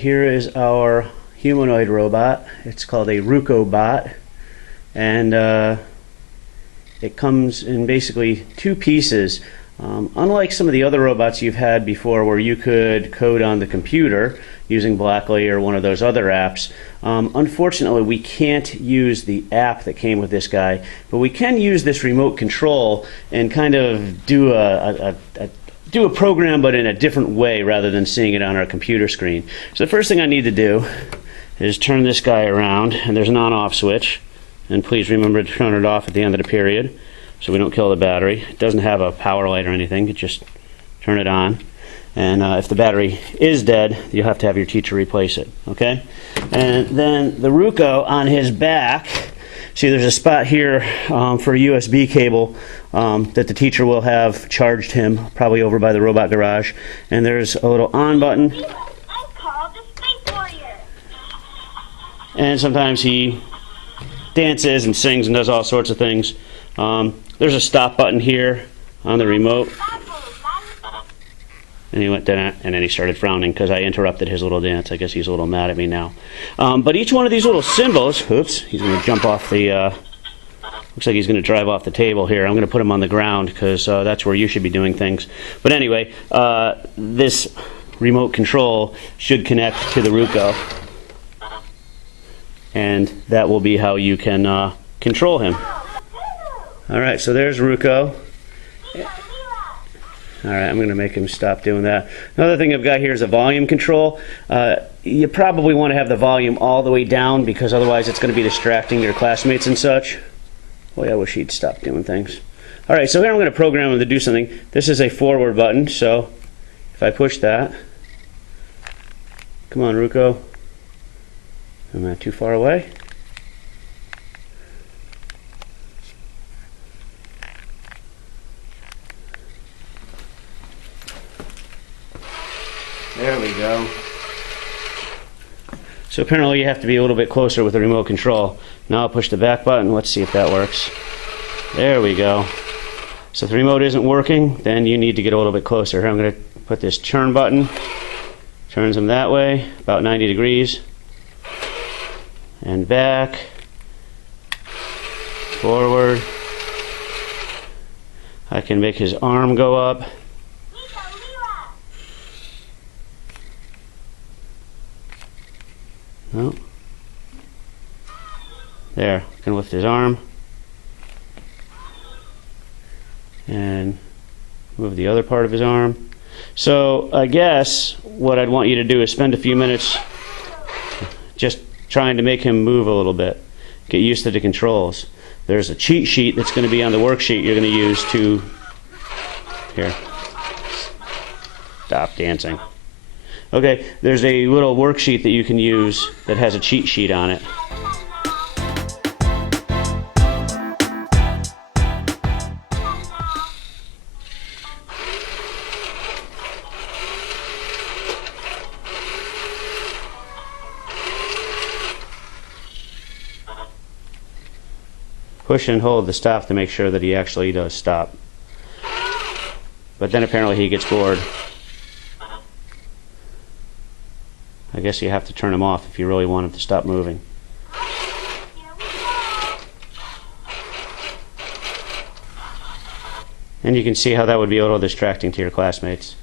here is our humanoid robot. It's called a Ruko Bot, and it comes in basically two pieces. Unlike some of the other robots you've had before where you could code on the computer using Blackly or one of those other apps, unfortunately we can't use the app that came with this guy, but we can use this remote control and kind of do a program, but in a different way rather than seeing it on our computer screen. So the first thing I need to do is turn this guy around, and there's an on-off switch, and please remember to turn it off at the end of the period so we don't kill the battery. It doesn't have a power light or anything, you just turn it on, and if the battery is dead, you'll have to have your teacher replace it, okay? And then the Ruko on his back, see there's a spot here for a USB cable that the teacher will have charged him, probably over by the robot garage. And there's a little on button. And sometimes he dances and sings and does all sorts of things. There's a stop button here on the remote. And he went down, and then he started frowning because I interrupted his little dance. I guess he's a little mad at me now. But each one of these little symbols, oops, he's going to jump off the, looks like he's going to drive off the table here. I'm going to put him on the ground because that's where you should be doing things. But anyway, this remote control should connect to the Ruko. And that will be how you can control him. Alright, so there's Ruko. Alright, I'm going to make him stop doing that. Another thing I've got here is a volume control. You probably want to have the volume all the way down because otherwise it's going to be distracting your classmates and such. Boy, I wish he'd stop doing things. Alright, so here I'm going to program him to do something. This is a forward button, so if I push that, come on Ruko, am I too far away? There we go. So apparently you have to be a little bit closer with the remote control. Now I'll push the back button. Let's see if that works. There we go. So if the remote isn't working, then you need to get a little bit closer. Here I'm going to put this turn button. Turns them that way, about 90 degrees. And back. Forward. I can make his arm go up. Oh. There, I can lift his arm and move the other part of his arm. So I guess what I'd want you to do is spend a few minutes just trying to make him move a little bit. Get used to the controls. There's a cheat sheet that's going to be on the worksheet you're going to use to... Here. Stop dancing. Okay, there's a little worksheet that you can use that has a cheat sheet on it. Push and hold the stop to make sure that he actually does stop. But then apparently he gets bored. I guess you have to turn him off if you really want him to stop moving. And you can see how that would be a little distracting to your classmates.